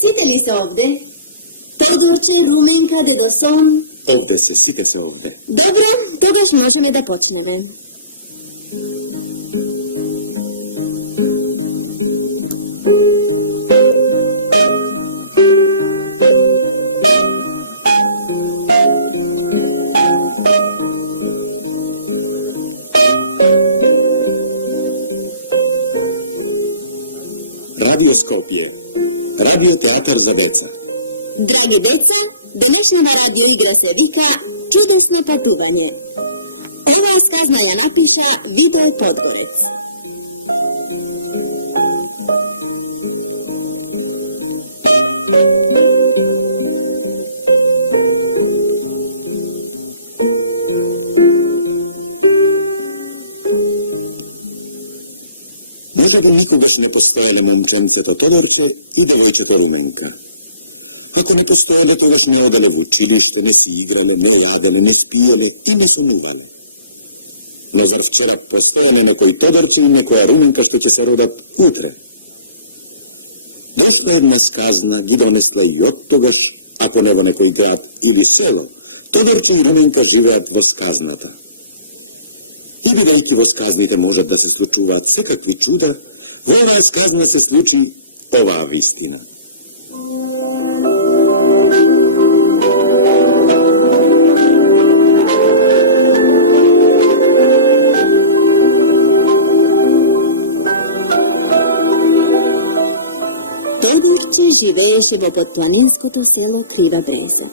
Site li se ovde? Todorče, Rumenka, Dedoson? Ovde se, site se ovde. Dobro, togaž možemo da počneme. Radio Skopje. Radio teatar za deca. Dragi deca, današnja radio igra se vika Čudesno patuvanje. Ova skaznalja napiša Video Podgorec. Nekada nikogaš ne postojale momčanceta Todorce i devojčaka Rumenka. Ako ne postojale, togaš ne odale v učilište, ne si igralo, ne lagalo, ne spijalo i ne sumnivalo. No zar včera postojane nekoj Todorcu i nekoja Rumenka što će se rodat utre? Dosta jedna skazna, gdje donesla i od togaš, ako nebo nekoj grad ili selo, Todorcu i Rumenka živeat vo skaznata. Ili veliki vo skaznite može da se slučuvat svekakvi čuda, ova skazna se sluči ova istina. Todorče živeješe vo podplaninskoto selo Kriva Breza.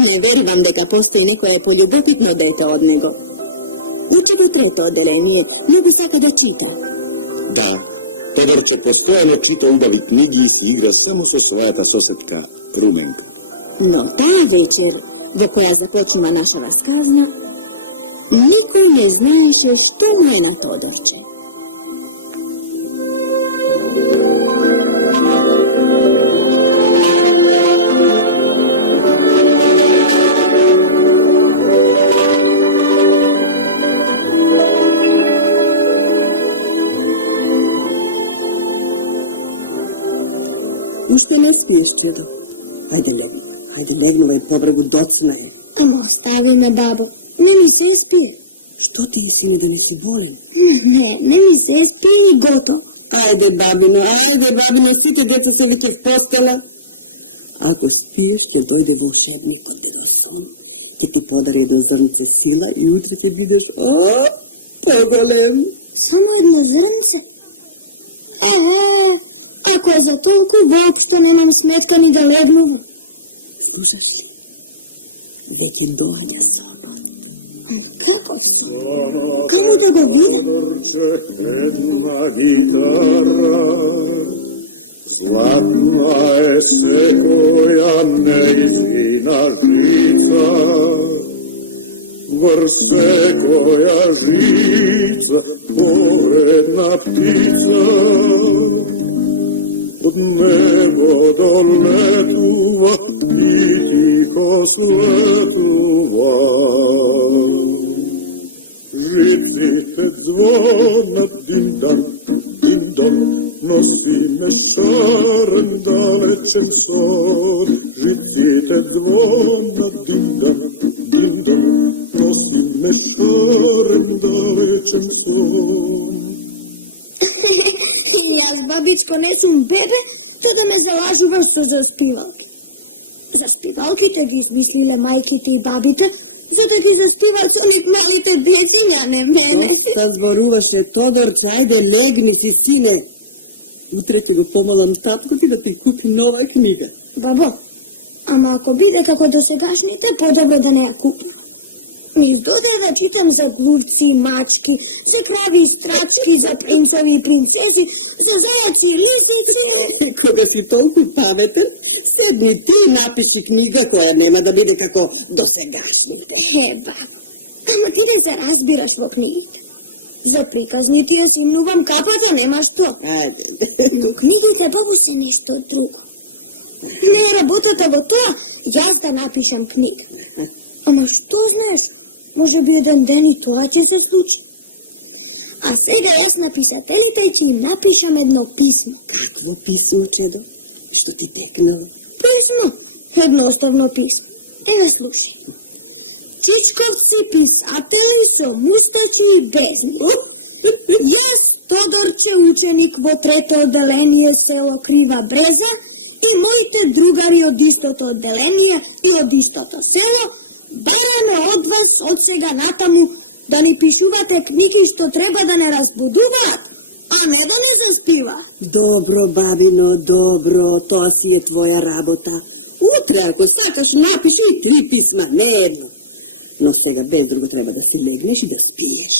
Ne verivam deka postoji nekoje poljubopitno dete od nego. Uče do treto odelenije, ljubi saka da čita. Da, Todorče postojano čita ubavi knjigi i si igra samo sa svojata sosedka Rumenka. No ta večer, do koja započneva naša raskazna, niko ne znaješe što mu je na Todorče. Ništa ne spiješ, čudo. Hajde legnuva i povregu docna je. Amo, ostavi me, babo. Ne mi se spije. Što ti sine da nisi bolen? Ne mi se spije i gotovo. Ajde, babino, site djeca se vike v postela. Ako spiješ, će dojde volšebnik od Dedoson. Te ti podari jedno zrnce sila i utre te budeš, pogolem. Samo jedno zrnce? Ako je za toliko uopšte nemam smetka ni da legnu. Slušaš li? Već je donja soba. Kako se? Kamo da ga vidim? Todorče, jedna gitara, zlatna je se koja neizvina žica, vrste koja žica, poredna ptica, od nebo do letuva i tiho sletuva. Žici te zvona din-dan, nosi me šaren dalečem son. Žici te zvona din-dan, nosi me šaren dalečem son. Ja s babičko nesim bebe, to da me zalažu vrsto za spivalke. Za spivalke te bi izmislile majkite i babite, za da bi zaspivat onih malite djecine, a ne mene. Dosta zboruvaš se, Todorče, ajde legni si, sine. Utre ću ga pomolam tatko ti da ti kupi nova knjiga. Babo, ama ako bide kako dosedašnjite, podobro da ne ja kupim. Niz dodaje da čitam za gluvci i mački, za kravi i strački, za princovi i princezi, za zajaci i lisici. Koga si toliko pametan, sedni ti i napiši knjiga koja nema da bude kako dosedašnjite. Babo, ama ti ne se razbiraš vo knjigi. Za prikazni ti je sinuvom kapato, nemaš to. Ajde. U knjigi trebalo se nešto drugo. Ne работата во тоа, јас да напишам книга. Ама што знаеш, може би еден ден и тоа ќе се случи. А сега јас на писателите ќе им напишам едно писмо. Какво писмо, чедо? Што ти текнало? Писмо, едноставно писмо. Ева слушай. Чичковци писатели со мустачи и безни. Јас, Тодорче, ученик во трето одделение село Крива Бреза и моите другари од истото одделение и од истото село, бараме од вас од сега натаму да ни пишувате книги што треба да не разбудуваат, а не да не заспива. Добро, бабино, добро, тоа си е твоја работа. Утре, ако сакаш, напиши и 3 писма, не едно. Но сега без друго треба да си легнеш и да спиеш.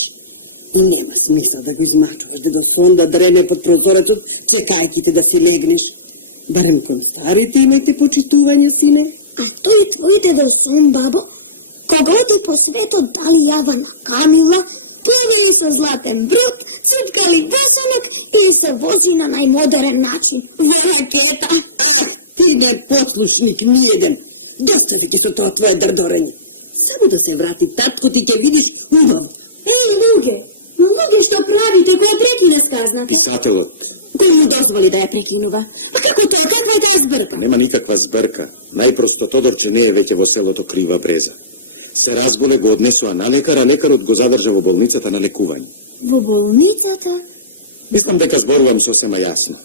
И нема смисла да го измачуваш до сон, да дреме под прозорецот, чекајќи те да си легнеш. Барем кон старите имајте почитување, сине. А тој твоите до сон, бабо, кога оди по светот дали јава на Камила, плевели со златен брод, ципкали босонок и се вози на најмодерен начин, во ракета. Ти не послушник ниеден. Доста веќе со тоа твое дрдорење. Само да се врати татко, ти ќе видиш убаво. Еј, луѓе што правите, која прекина сказната? Писателот. Кој му дозволи да ја прекинува? А како тоа, каква е таа збрка? Нема никаква збрка. Најпросто Тодорче не е веќе во селото Крива Бреза. Се разболе го однесува на лекар, а лекарот го задржа во болницата на лекување. Во болницата? Мислам дека зборувам сосема јасно.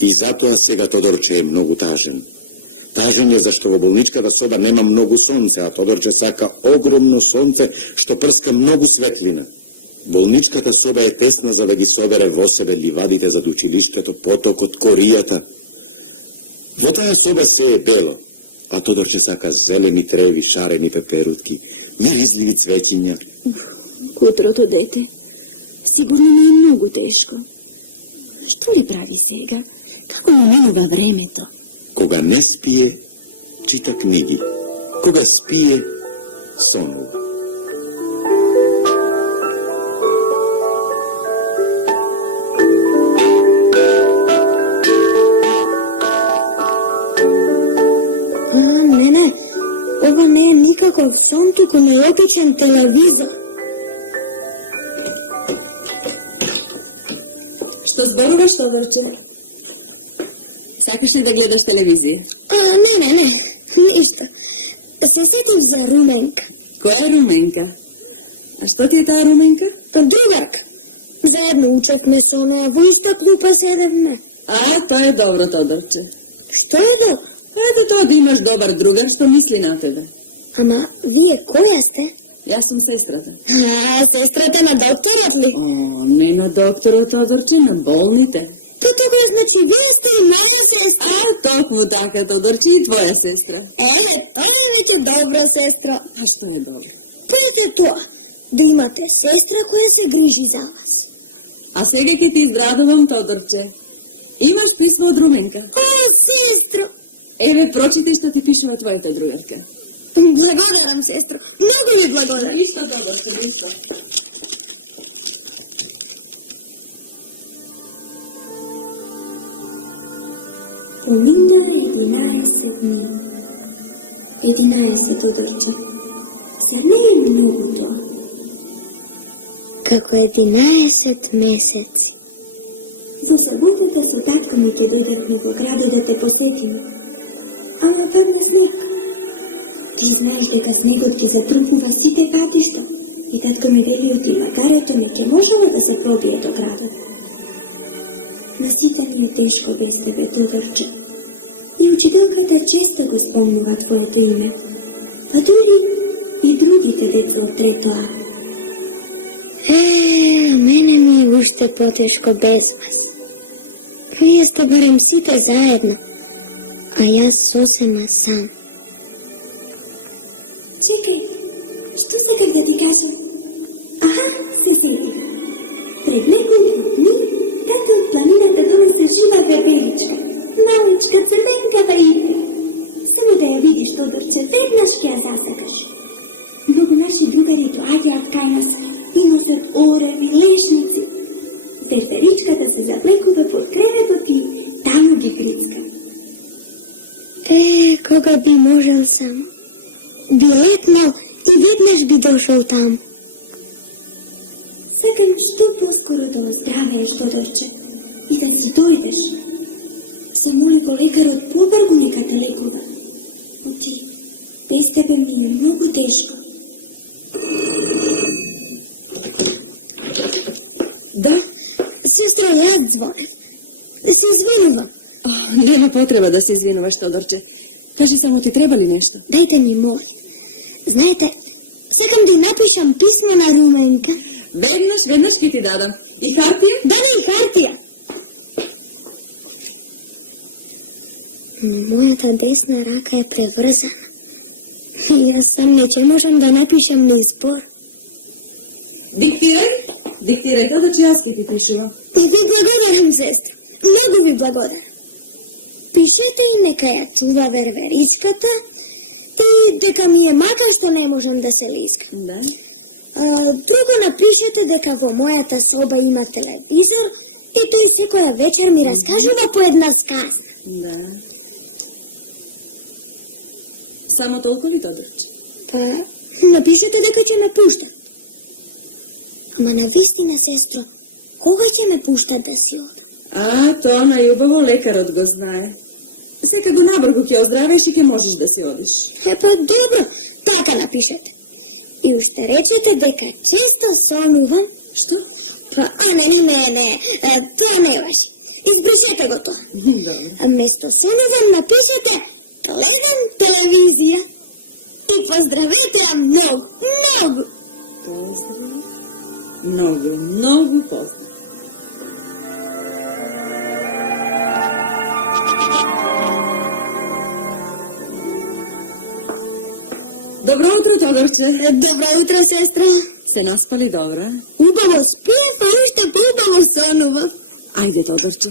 И затоа сега Тодорче е многу тажен. Тажен е зашто во болничката соба нема многу сонце, а Тодорче сака огромно сонце што прска многу светлина. Болничката соба е тесна за да ги собере во себе ливадите за училиштето, потокот, коријата. Во таа соба се е бело, а Тодорче сака зелени треви, шарени пеперутки, миризливи цвеќиња. Утрото дете. Сигурно не е многу тешко. Што ли прави сега? Како му минува времето? Кога не спие, чита книги. Кога спие, сонува. Не, ова не е никаков сон, туку необичен телевизор. Што зборуваш, Тодорче? Сакаш ли да гледаш телевизија? Не, ништо. Се сетив за Руменка. Која е Руменка? А што ти е таа Руменка? Другарка. Заедно учевме со онаа во иста клупа седевме. А, тоа е добро, Тодорче. Што е добро? Ето тоа да имаш добар другар што мисли на тебе. Ама, вие која сте? Јас сум сестрата. Сестрата на докторот ли? О, не на докторот, Тодорче, на болните. То тога значи вие сте и моја сестра. А, токму така, Тодорче, и твоја сестра. Еле, тоа е веќе добро, сестра. А што е добро? Прете тоа, да имате сестра која се грижи за вас. А сега ќе ти израдувам, Тодорче. Имаш писмо од Руменка. О, сестро! Еве, прочитай што ти пишува твојата другарка. Благодарам, сестро. Многу ви благодарам. Ништо, Тодорче, ништо. Поминаа 11 дни. 11, Тодорче. За не е многу тоа. Како 11 месеци. За саботата со татко ми ќе дојдевме во градот да те посетиме. Ама падна снег. Ти знаеш дека снегот ќе затрупува сите патишта и татко ми вели од ливадарето не ќе можела да се пробие до градот. На сите ми е тешко без тебе, Тодорче. И учителката често го спомнува твоето име, а дури и другите деца од трето А. Мене ми е уште потешко без вас. Вие сте барем сите заедно, а јас сосема сам. Чекај, што саках да ти кажам? Аха, се сетих. Пред неколку дни, тато од планината донесе жива бебеличка, маличка, црвенкава игра. Само да ја видиш, Тодорче, веднаш ќе ја засакаш. Многу наши другари доаѓаат кај нас и носат ореви, лешници. Бебеличката се заплекува под креветот и таму ги грицка. Кога би можел само. Би летнал и веднаш би дошол таму. Сакам што поскоро да оздравееш, Тодорче, и да си дојдеш. Се молив neko lekar od Pobrgu neka te lekova. Oči, bez tebe mi je mnogo teško. Da? Sestro, ja zvonim. Se izvinila. Nema potreba da se izvinuvaš, Todorče. Kaži samo, ti treba li nešto? Dajte mi molim. Znajte, sekam da napišem pismo na rumenka. Vednaš ki ti dadam. I hartiju? Da li je hartija? Moja ta desna raka je prevrzana. Ja sam neće možem da napišem ni spor. Diktiraj, Todorče, ja ti pišuva. I vi blagodaram, sestro. Mnogo vi blagodaram. Pišete i neka ja čuva ververičkata, te deka mi je makar što ne možem da se liskam. Da? Drugo napišete deka vo moja ta soba ima televizor i to i sekoja večer mi raskaževa po jedna skazna. Da. Samo toliko li, Todorče? Pa napišete deka će me puštat. Ama na vistina, sestro, koga će me puštat da si oda? A, to ona ljubav lekar od go znaje. Seka go nabrgu ke ozdraveš i ke možeš da si odiš. Pa dobro, taka napišete. I ušte rečete deka često sonuvam. Što? Pa, ne, to ne važi. Izbrišete go to. Dobro. A mesto sonuvam napišete gledam televizija. I pozdravite mnogo. Pozdrav. Mnogo pozdrav. Dobro jutro, Todorče. Dobro jutro, sestro. Ste naspali dobro? Ubavo spije, pa ište ubavo sonuva. Ajde, Todorče.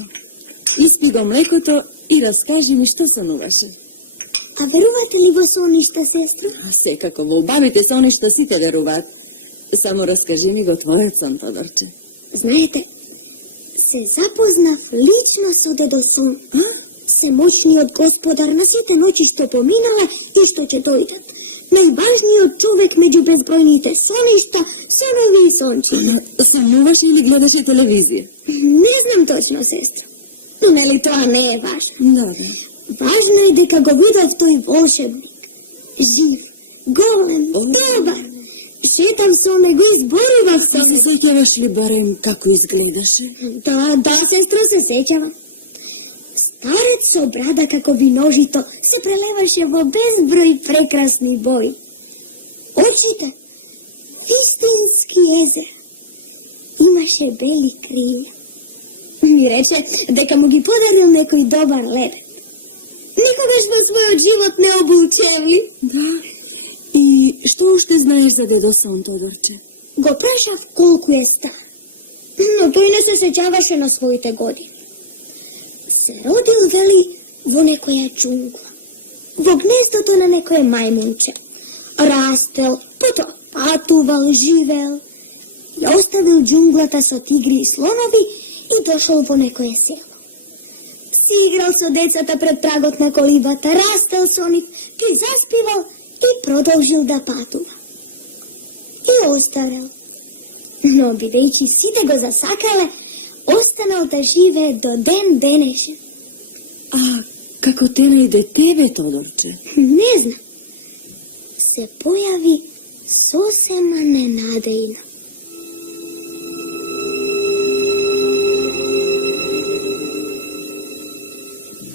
Ispi go mlekoto i raskaži mi što sonuvaše. A veruvate li vo soništa, sestro? A se kako vo bavite se oni što si te veruvat. Samo raskaži mi go tvoje son, Todorče. Znajete, se zapoznav lično s Dedom. Se moćni od gospodar na sve te noći što pominala i što će dojdat. Najvažniji od čovek među bezbrojnite soništa, sonovi i sonči. Sanuvaš ili gledaš televizije? Ne znam točno, sestro. No, li to ne je važno. Da. Važno je deka go vidav toj volšebnik. Živ, golem, dobar. Šetam se omego izborivav A sam. se sećavaš li barem kako izgledaše? Da, sestro, se sećavam. Starec so brada kako vinožito se prelevaše vo bezbroj prekrasni boj. Očite, istinski jezer. Imaše beli krilja. Mi reče deka mu gi podaril nekoj dobar lebed. Nikoga što svoj život ne obučevi. Da. I što ušte znaješ za Dedoson, Todorče? Go prašav koliko je star. No to i ne se sećavaše na svojite godine. Se rodil, veli, vo nekoja džungla. Vo gnezdo to na nekoje majmunče. Rastel, potom patuval, živel. I ostavil džunglata so tigri i slonovi i došao vo nekoje selo. Si igral so decata pred pragotna kolibata, rastel so onih, ki zaspival i prodolžil da patuva. I ostarel. No, videći site go zasakale, ostanao da žive do den denešen. A kako te ne ide tebe, Todorče? Ne znam. Se pojavi sosema nenadejno.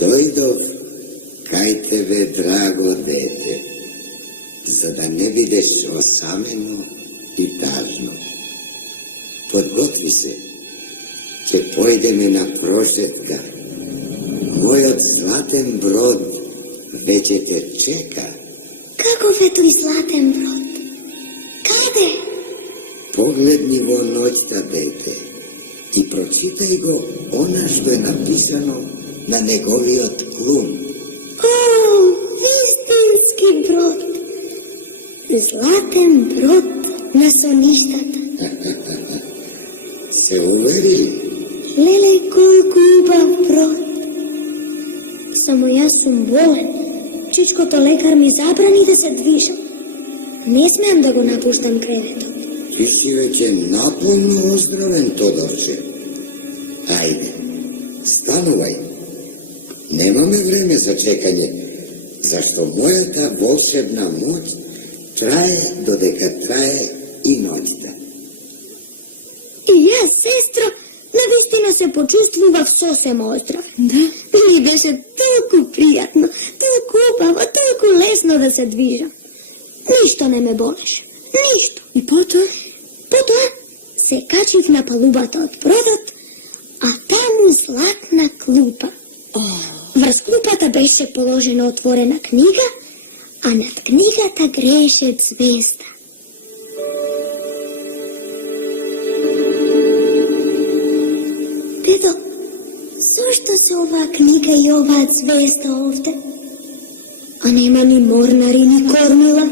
Dojdov, kaj tebe, drago dete, za da ne budeš osameno i tažno. Podgotvi se, će pojdeme na prošetka. Moj od zlaten brod već te čeka. Kako ve tu zlaten brod? Kade? Pogledni vo noćta, dete, i pročitaj go ona što je napisano na njegovi otklun. O, istinski brod. Zlaten brod na soništata. Se uverili? Lele, koliko ljubav brod. Samo ja sam bolan. Čičko to lekar mi zabrani da se dvižam. Ne smijem da go napuštam krevetom. Ti si već je napuno ozdraven, Todorče. Ajde, stanuvaj. Немаме време за чекање, зашто мојата волшебна моќ трае додека трае и ноќта. И јас, сестро, навистина се почувствував сосема оздрав. Да? Ми беше толку пријатно, толку убаво, толку лесно да се движам. Ништо не ме болеше. Ништо. И потоа? Потоа се качих на палубата од бродот, а таму златна клупа. Врз клупата беше положена отворена книга, а над книгата грееше звезда. Дедо, зошто се оваа книга и оваа звезда овде? А нема ни морнари, ни кормила?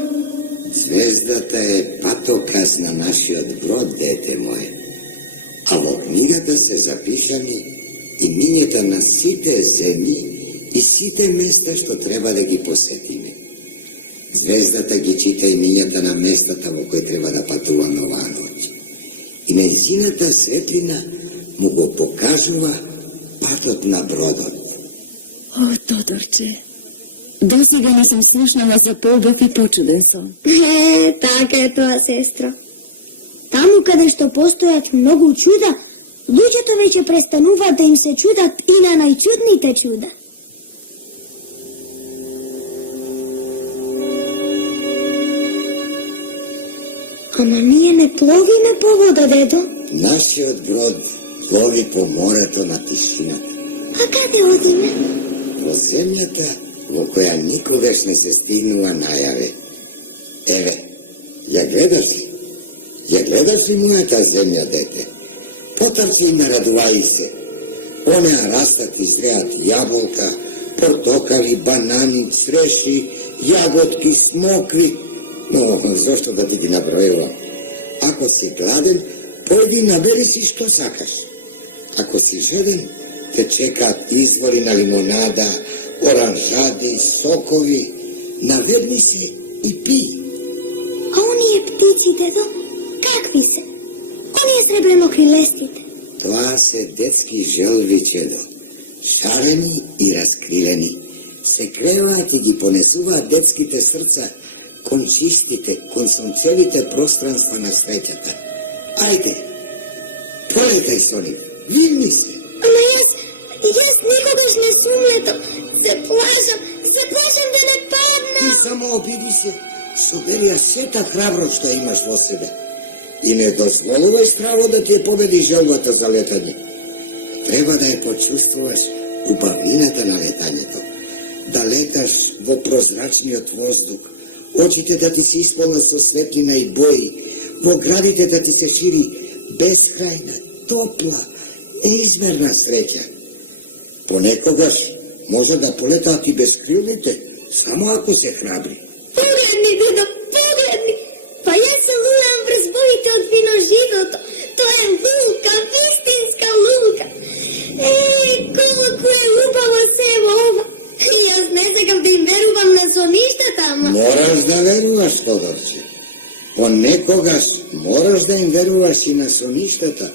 Звездата е патоказ на нашиот брод, дете мое. А во книгата се запишани имињата на сите земји и сите места што треба да ги посетиме. Звездата ги чита имињата на местата во кои треба да патуваме оваа ноќ. И нејзината светлина му го покажува патот на бродот. О, Тодорче, досега не сум слушнала за поубав и почуден сон. Така е тоа, сестро. Таму каде што постојат многу чуда, луѓето веќе престануваат да им се чудат и на најчудните чуда. Ама ние не пловиме по вода, дедо. Нашиот брод плови по морето на тишината. А каде одиме? Во земјата во која никогаш не се стигнува најаве. Еве, ја гледаш ли? Ја гледаш ли мојата земја, дете? Потарци и нарадуваи се. Онеа растат и зреат јаболка, портокали, банани, цреши, јаготки, смокви. Но, зошто да ти ги набројувам? Ако си гладен, појди набери си што сакаш. Ако си жеден, те чекаат извори на лимонада, оранжади, сокови. Наведни се и пи. А оние птици, дедо, какви се? Оние сребрено-крилестите. Тоа се детски желви, чедо. Шарени и раскрилени. Се креваат и ги понесуваат детските срца кон чистите, кон сонцевите пространства на среќата. Ајде, полетај со нив, вилни се. Ама јас никогаш не сум лето. Се плашам да не падна. Ти само обиди се, соберија сета храброст што имаш во себе. И не дозволувај стравот да ти ја победи желбата за летање. Треба да ја почувствуваш убавината на летањето. Да леташ во прозрачниот воздух, очите да ти се исполнат со светлина и бои, во градите да ти се шири безкрајна, топла, неизмерна среќа. Понекогаш може да полетаат и безкрилните, само ако се храбри. Погледни, дедо, погледни. Па јас се лулам врз боите од виножидото. Тоа е лулка, вистинска лулка. Колку е убаво се во ова. Јас не сакам да им верувам на соништата, ама... Мораш да веруваш, Тодорче. Понекогаш мораш да им веруваш и на соништата.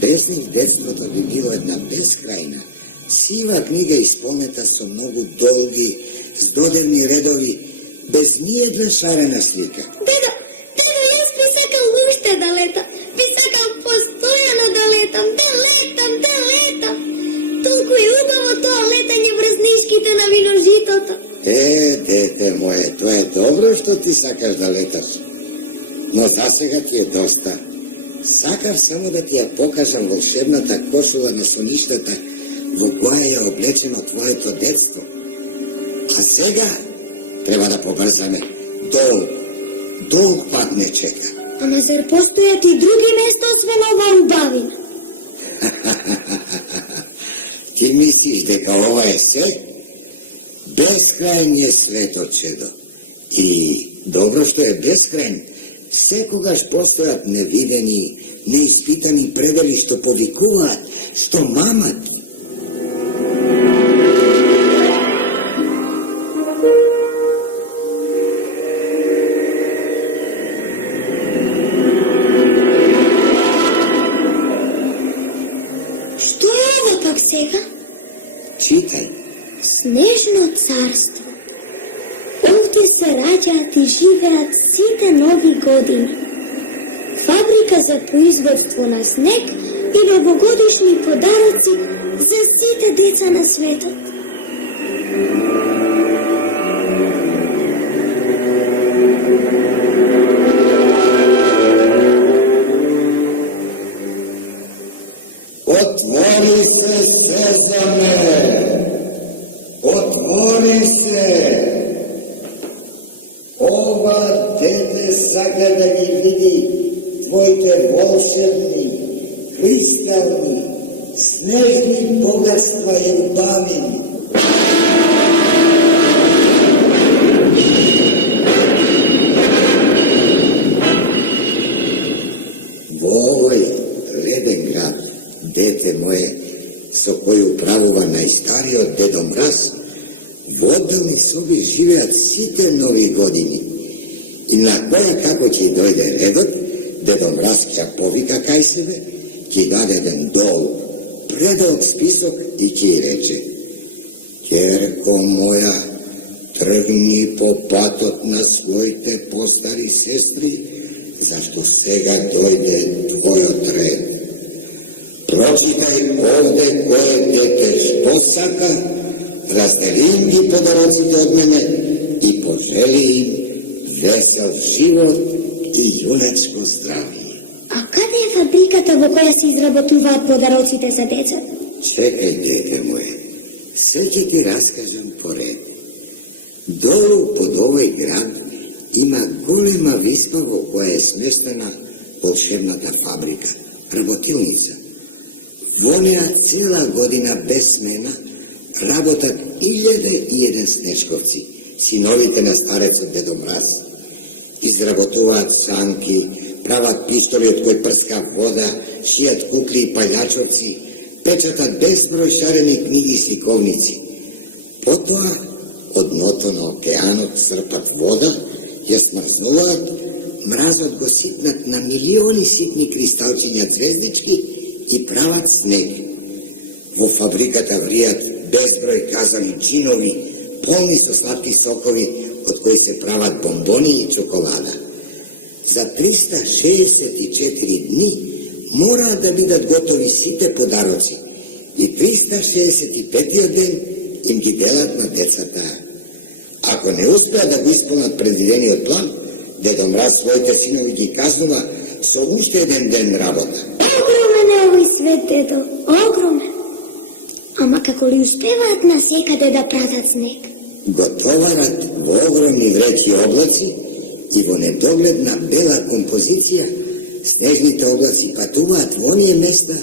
Без них детството би било една безкрајна, сива книга исполнета со многу долги, здодевни редови, без ниедна шарена слика. Дедо, јас би сакал уште да летам. Би сакал постојано да летам. Толку е убаво тоа летање врз нишките на виножитото. Дете мое, тоа е добро што ти сакаш да леташ. Но засега ти е доста. Сакав само да ти ја покажам волшебната кошула на соништата во која е облечено твоето детство. А сега треба да побрзаме. Долг пат не чека. Ама зар постојат и други места освен оваа убавина? Ти мислиш дека ова е се? Бескрајен е светот, чедо. И добро што е бескрајен, секогаш постојат невидени, неиспитани предели што повикуваат, што мамат. Што е ова пак сега? Читај, Снежно царство. Ovdje se rađat i živeat site novi godini. Fabrika za proizvodstvo na sneg i novogodišnji podaroci za site deca na svetu. Otvori se, Sezame! Otvori se! Ova dete sagleda i vidi tvojte volšebni, kristalni, snežni bogatstva ljubavini. Voj, leden grad, dete moje, so koju pravova najstariji od Dedo Mraz, vodom i sobi živeat site novi godini. I na koja kako će dojde redot, Dedo Mraz će povika kaj sebe, će dade den dol, predao spisok i će reče: Ćerko moja, trgni po patot na svojte postari sestri, zašto sega dojde tvoj red. Pročitaj ovde koje dete što saka, razdelim ti podarocite od mene i poželi im vesel život i junačko zdravlje. A kada je fabrikata vo koja se izrabotuva podarocite za deca? Čekaj, dete moje, sve će ti raskažem po red. Dolu pod ovaj grad ima golema vispavo koja je smještena volšebnata fabrika, rabotilnica. Vonea cijela godina bez smena rabotat 1001 snečkovci, sinovite na starec od Dedo Mraz. Izrabotovat sanki, pravat pištoli od koj prska voda, šijat kukli i paljačovci, pečatat bezbroj šarenih knjigi i slikovnici. Potoa od notona okeanog crpat voda, je smrznovat, mrazot go sitnat na milioni sitni kristalčinja zvezdički i pravat sneg. Vo fabrikata vrijat bezbroj kazani džinovi, polni su slatki sokovi od koji se pravat bomboni i čokolada. Za 364 dni mora da bidat gotovi site podaroci i 365 den im gi delat na decata. Ako ne uspea da go ispunat predvideni od plan, Dedo Mraz svojite sinovi gi kaznuva so ušte jedan den rabota. Ogroman je ovaj svet, dedo, ogroman. Ama kako li uspevat nasjekade da pratat sneg? Gotovarat vo ogromni vreći oblaci i vo nedogledna bela kompozicija, snežnite oblaci patuvat vonije mesta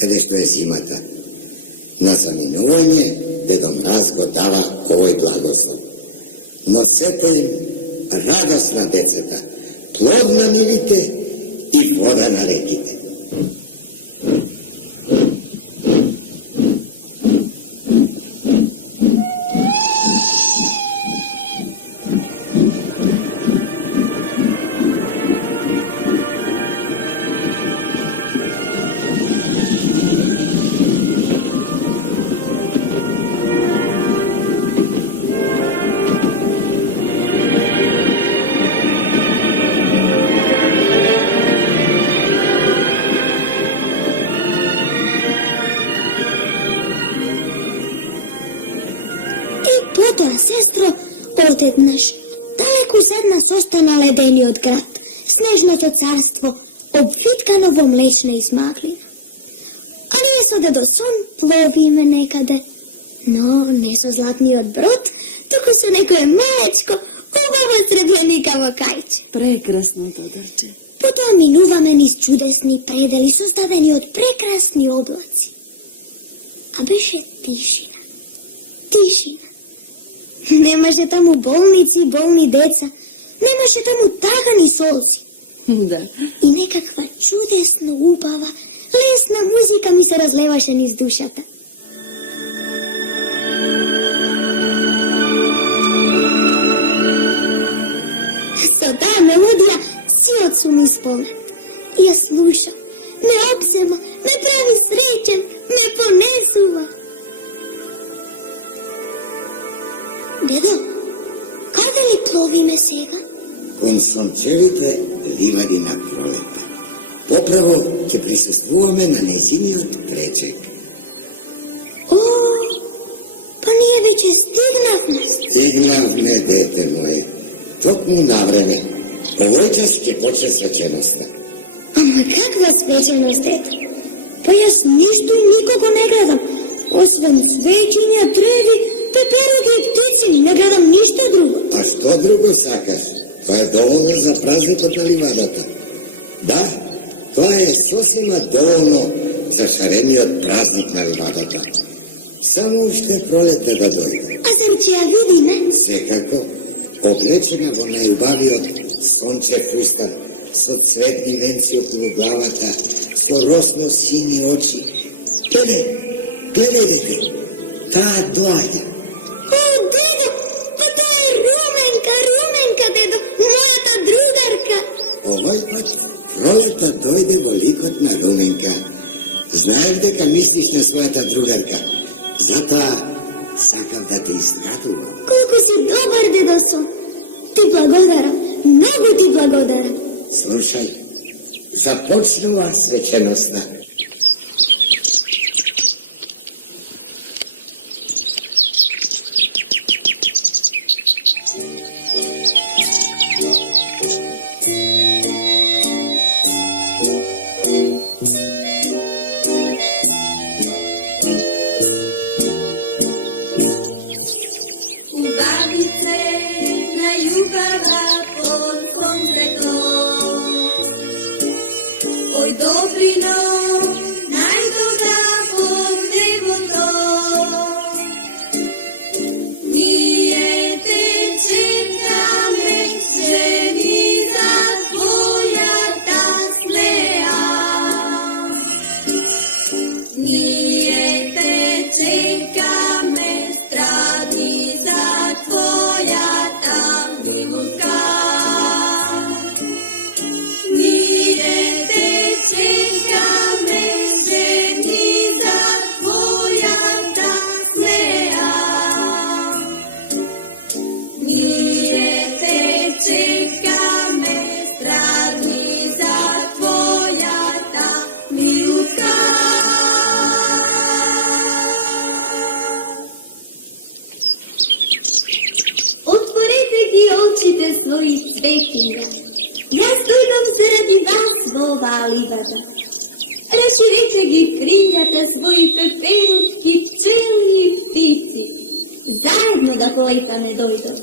kada što je zimata. Na zaminovanje Dedo Mraz go dava ovoj blagoslov. Nosete im radosna deceta, plod namilite i voda narekite. Potoa, sestro, odednaš. Daleko sad nas ostana ledeni od grad, snežnato carstvo, obvitkano vo mlečne i smaglina. Ali jeso da do son plovi me nekade. No, neso zlatni od brod, toko su nekoje malečko, obavo srebljenikavo kajče. Prekrasno, Todorče. Potom minuva me niz čudesni predeli, sastaveni od prekrasni oblaci. A beše tišina. Tišina. Nemaše tamo bolnici, bolni deca. Nemaše tamo tagani solci. Da. I nekakva čudesna ubava, lesna muzika mi se razlevaše niz dušata. So ta melodija ciot su mi spomen. Ja slušam, me obzema, me pravi srećen, me ponesuva. Дедо, каде ли пловиме сега? Кон сончевите ливади на пролета. Поправо ќе присуствуваме на незиниот пречек. О, па ние веќе стигнавме. Стигнавме, дете мое, токму на време. Овој час ќе почне свеченоста. Ама каква свеченост, дедо? Па јас ништо и никого не гледам. Освен свечиња, треви, пеперуги и птици, не гледам ништо друго. А што друго сакаш? Тоа е доволно за празникот на ливадата. Да, тоа е сосема доволно за шарениот празник на ливадата. Само уште пролете да дојде. А зем ќе ја видиме? Секако, облечена во најубавиот сончев фустан, со цветни венци околу главата, со росно сини очи. Гледај дете, таа доаѓа. О, дедо, па тоа е Руменка, дедо, мојата другарка. Овој пат пролета дојде во ликот на Руменка. Знаев дека мислиш на својата другарка. Затоа сакам да те искатувам. Колку си добар, дедо Сон. Ти благодарам, многу ти благодарам. Слушај, започнува свеченоста. Убавице на јубава под сонцето, ој добрино, најдобра под небото. Ние те чекаме, жени за твојата смеа. Ние те чекаме, стради за твојата милуска. Ние те чекаме, жени за твојата смеа. Ние те чекаме, стради за твојата милуска. Отворете ги очите своји цветиња. Јас дојдам заради вас во оваа ливада. Расширете ги криљата своји пеперутки, пчели и птици. Заедно да полетаме дојдов.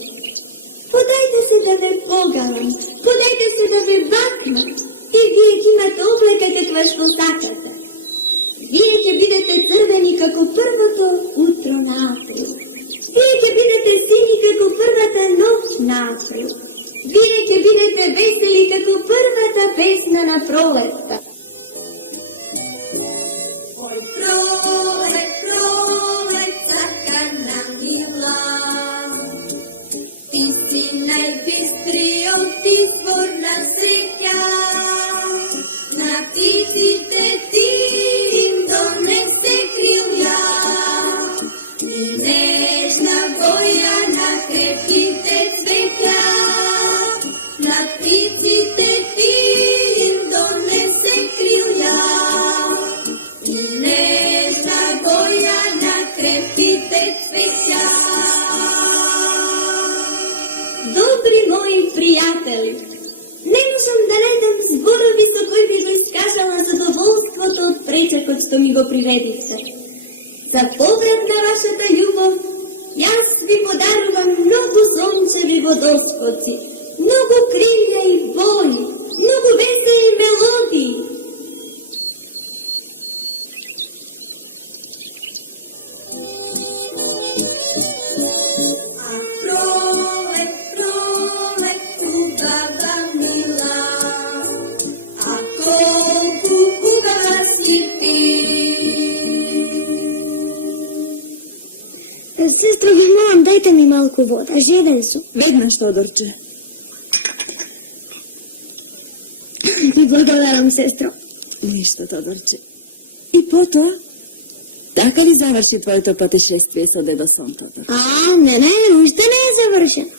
Подајте се да ве погалам, подајте се да ве вакнам. И вие ќе имате облека каква што сакате. Вие ќе бидете црвени како првото утро на април. Вие ќе бидете сини како првата ноќ на април. Вие ќе бидете весели како првата песна на пролетта. Ој пролет, пролет, сакана мила, ти си најбистриот извор на среќа. На птиците ти им донесе крилја. И нежна боја на крепките цветја. На птиците ти им донесе крилја. И нежна боја на крепките цветја. Добри мои пријатели, не можам да најдам зборови со кои би го искажала задоволството од пречекот што ми го приведивте. За поврат на вашата љубов, јас ви подарувам многу сончеви водоскоци, многу крилја и бои, многу весели мелодии. А пролет, пролет, убава мила, а колку убава си ти. Сестро, ви молам, дајте ми малку вода, жеден сум. Веднаш, Тодорче. Ви благодарам, сестро. Ништо, Тодорче. И потоа, Така ли завърши твоето пътешествие со дедо Сон, Тодор? Не, още не е завършено.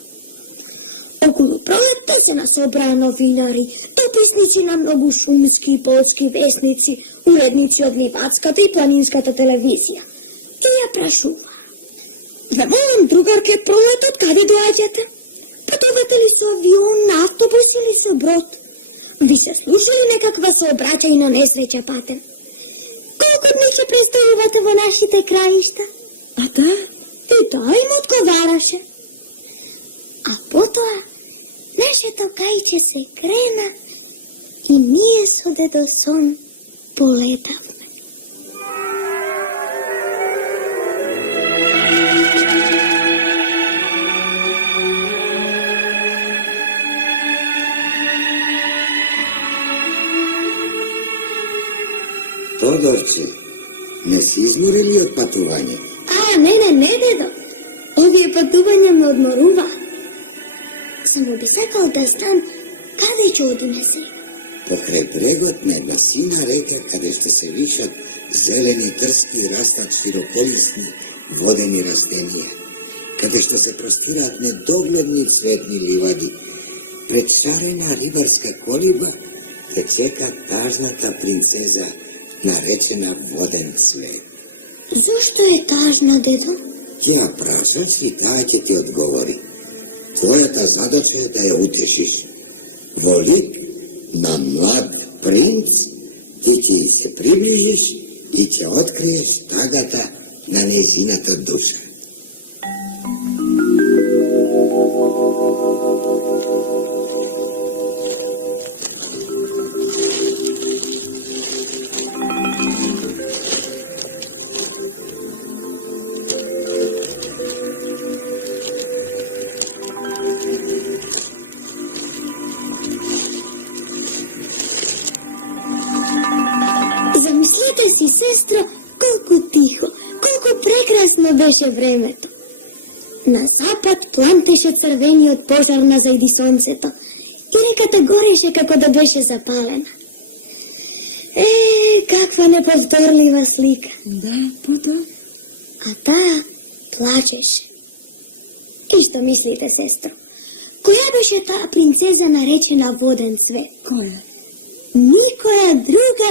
Около пролетта се насобраа новинари, дописници на много шумски и полски вестници, уредници од Ливадската и планинската телевизија. И ја прашува: "Ве волам, другарке, пролетот, каде доаѓате? Патувате ли со авион, на автобус или со брод? Ви се слушали некаква сообраќајна несреќа патен? Колку дни ќе престојувате во нашите краишта?" А да? И тој им одговараше. А потоа, нашето кајче се крена и ние со дедо Сон полетавме. Тодорче, не си изморили од патување? Не, дедо. Овие патувања ме одморува. Само би сакал да знам каде ќе одиме се. Покрај брегот на една сина река, каде што се вишат зелени трски и растат широколисни водени растенија, каде што се простираат недогледни цветни ливади, пред шарена рибарска колиба ќе чека тажната принцеза, наречена Воден цвет. Зошто е тажна, дедо? Ја прашаш и таа ќе ти одговори. Твојата задача е да ја утешиш. Во лик на млад принц ти ќе се приближиш и ќе откриеш тагата на нејзината душа. Замислете си, сестро, колку тихо, колку прекрасно беше времето. На запад плантеше црвениот пожар на зајди сонцето и реката гореше како да беше запалена. Каква неповторлива слика. Да, потоа? А таа плачеше. И што мислите, сестро? Која беше таа принцеза наречена Воден цвет? Која? Никоја друга,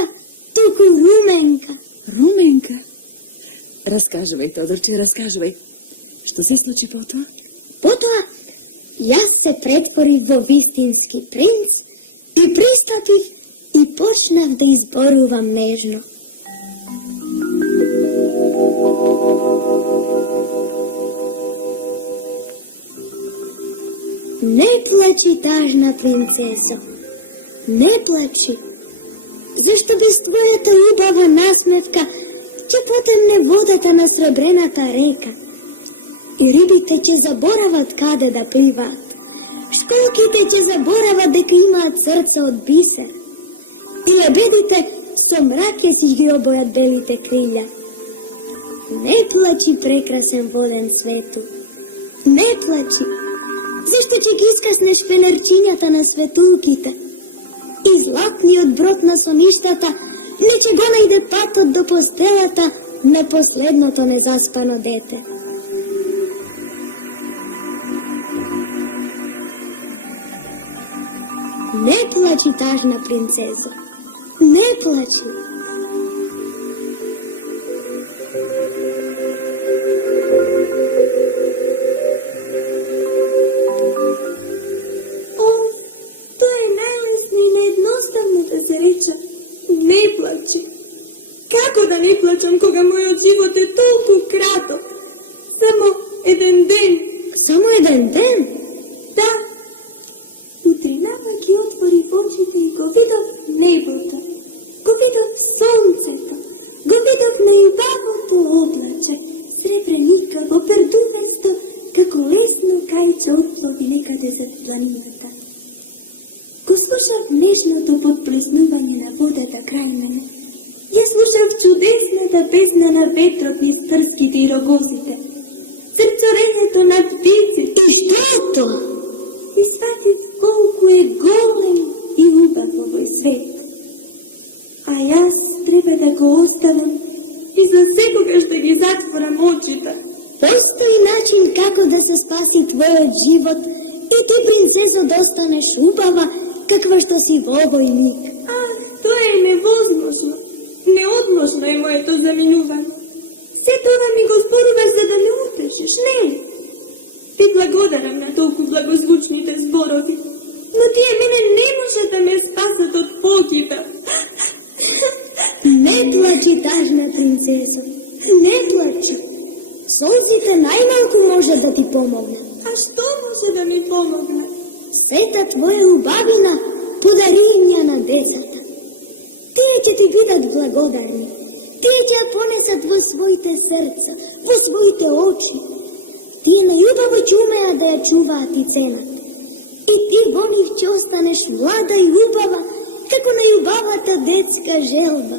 туку Руменка. Руменка? Раскажувај, Тодорче, раскажувај. Што се случи потоа? Потоа, јас се претворив во вистински принц и пристапив и почнав да изборувам нежно. Не плачи, тажна принцесо, не плачи, зашто без твојата убава насмевка ќе потемне водата на сребрената река и рибите ќе заборават каде да пливаат. Школките ќе заборават дека имаат срце од бисер и лебедите со мрак ќе си ги обојат белите крилја. Не плачи, прекрасен Воден цвету, не плачи, зашто ќе ги искаснеш фенерчињата на светулките и златниот брод на соништата не ќе го најде патот до постелата на последното незаспано дете. Не плачи, тажна принцезо, не плачи. Тоа е најлесно и наедноставно да се рече не плачи. Како да не плачам кога мојот живот е толку краток? Само еден ден. Само еден ден? Да. Утринава ги отворив очите и го видов небото, го видов сонцето, го видов најубавото облаче, сребреникаво, пердувесто, како лесно кајче отплови некаде зад планината. Го слушав нежното подплеснување на водата крај мене. Ја слушав чудесната песна на ветрот низ трските и рогозите, срцорењето на птиците. И што е тоа? И сватив колку е голем и убав овој свет. А јас треба да го оставам и за секогаш да ги затворам очите. Постои начин како да се спаси твојот живот и ти, принцесо, да останеш убава, каква што си во овој миг. Тоа е невозможно. Неодложно е моето заминување. Се тоа ми го зборуваш за да не утешиш, не? Ти благодарам на толку благозвучните зборови, но тие мене не може да ме спасат од погибел. Не плачи, тажна принцесо, не плачи. Солзите најмалку може да ти помогне. А што може да ми помогне? Сета твоја убавина подари им ја на децата. Тие ќе ти бидат благодарни. Тие ќе ја понесат во своите срца, во своите очи. Тие најубаво ќе умеат да ја чуваат и ценат. И ти во нив ќе останеш млада и убава, како најубавата детска желба.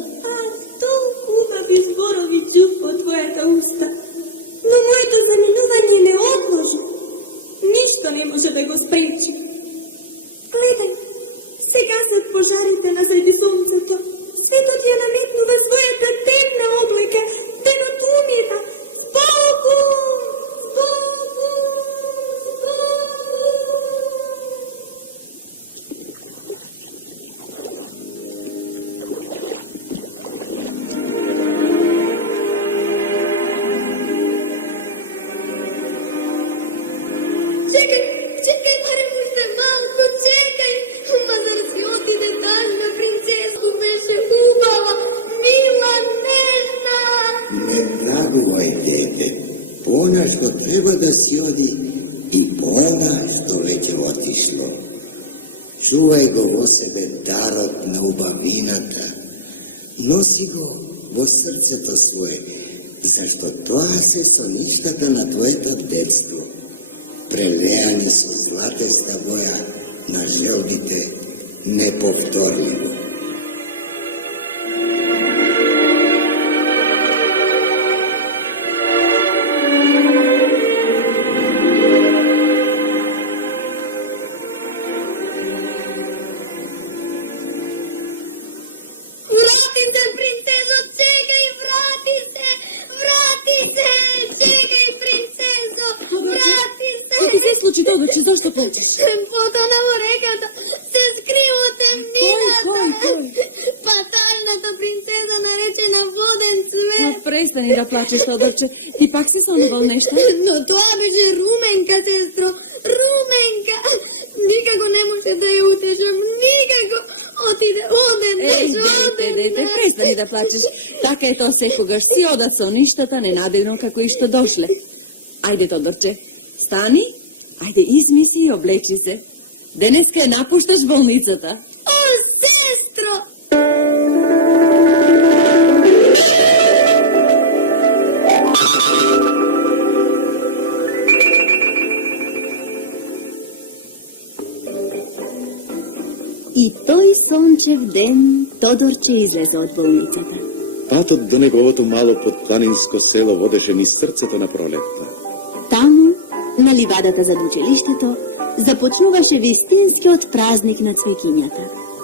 Толку убави зборови чув во твојата уста. Но моето заминување не одложи. Ништо не може да го спречи. Гледај, се гасат пожарите на среди сонцето. Светот ја наметнува својата темна облека. Денот умира. Богу! Богу! Чекај, барем уште малку, чекај. Ма зар си отиде тажна принцеско, беше убава, мила, нежна. Не трагувај, дете. Она што треба да си оди и она што веќе отишло. Чувај го во себе дарот на убавината. Носи го во срцето свое, зашто тоа се соничката на твоето детство. Прелеани со златеста боја на желбите неповторливо. Врати се, принцесо, чекај, врати се! Врати се! Чекај, принцесо! Врати се! Што ти се случи, Тодорче, зашто плачеш? Потона во реката се скри во темнината. Фаталната принцеза наречена воден Но цвет. престани да плачеш, Тодорче. Ти пак си сонувал нешто? Но тоа беше Руменка, сестро. Руменка. Никако не може да ја утешам. Никако. Отиде, оден, Дете, престани да плачеш. Така е тоа секогаш. Си одат со ништата, ненадевно како и што дошле. Ајде, Тодорче, стани, ајде измиси и облечи се. Денеска ја напушташ болницата. О, сестро! И тој сончев ден Тодорче излезе од болницата. Патот до неговото мало подпланинско село водеше низ срцето на пролетта. Таму, на ливадата зад училиштето, започнуваше вистинскиот празник на цвеќињата.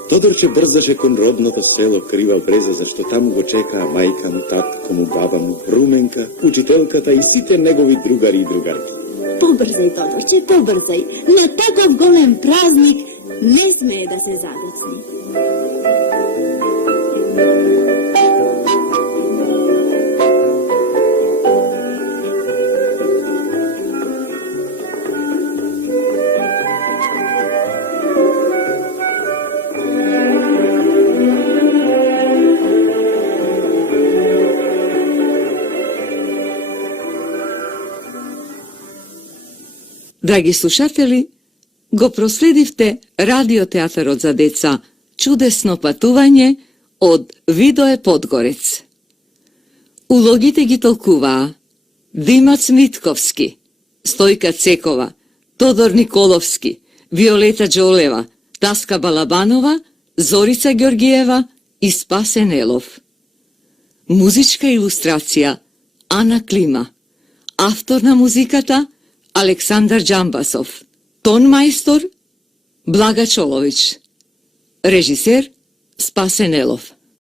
Тодорче брзаше кон родното село Крива Бреза, зашто таму го чекаа мајка му, татко му, баба му, Руменка, учителката и сите негови другари и другарки. Побрзај, Тодорче, побрзај. На таков голем празник не смее да се задоцни. Драги слушатели, го проследивте радиотеатарот за деца Чудесно патување од Видое Подгорец. Улогите ги толкуваа Димац Митковски, Стојка Цекова, Тодор Николовски, Виолета Джолева, Таска Балабанова, Зорица Ѓоргиева и Спасе Нелов. Музичка илустрација Ана Клима. Автор на музиката Александар Джамбасов. Тон мајстор Блага Чолович. Режисер Спасе Нелов.